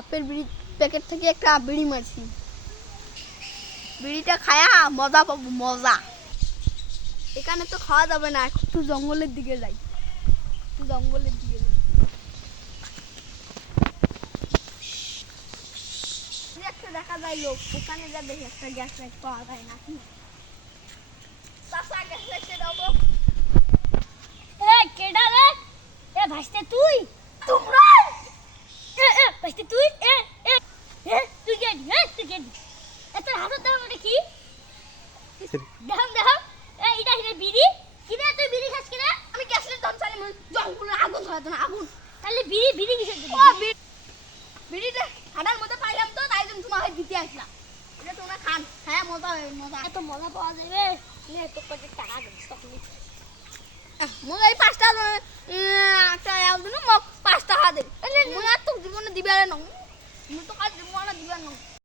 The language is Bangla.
আপেল বিড়ি প্যাকেট থেকে একটা বিড়ি মারছি। বিড়িটা খায়া মজা পাবো, মজা। এখানে তো খাওয়া যাবে না, একটু জঙ্গলের দিকে যাই, একটু জঙ্গলের দিকে যাই। একটা দেখা যায় লোক, ওখানে যা দেখি একটা গ্যাস লাইট পাওয়া যায় নাকি। চাচা গ্যাস লাইট দাও তো। কেডা রে? ভাইস্তে তুই? তোমরা ভাইস্তে তুই? তুই কেডি? তুই কেডি? এত হাতত দাম কি? দেখাম এইটা হিরে বিড়ি কিনা, তুই বিড়ি খাস কিনা? আমি গ্যাস লাইট ধরছি, জঙ্গলে আগুন ধরাতো না, আগুন। তাহলে বিড়ি কিসের জন্য? বিড়িটা হাঁটার মধ্যে পাইলাম তো, তাই জন্য তোমাকে দিতে আসলাম। এটা তোমরা খান, হ্যাঁ মজা হবে, মজা। এত মজা পাওয়া যাবে নে, তো কত টাকা দেব তখন। মনে এই 5 টাকা একটা দিন মোক 5 টাকা দে। মনে আর তো জীবনে দিবে না, মুই তো কাজ জীবনে দিবে না।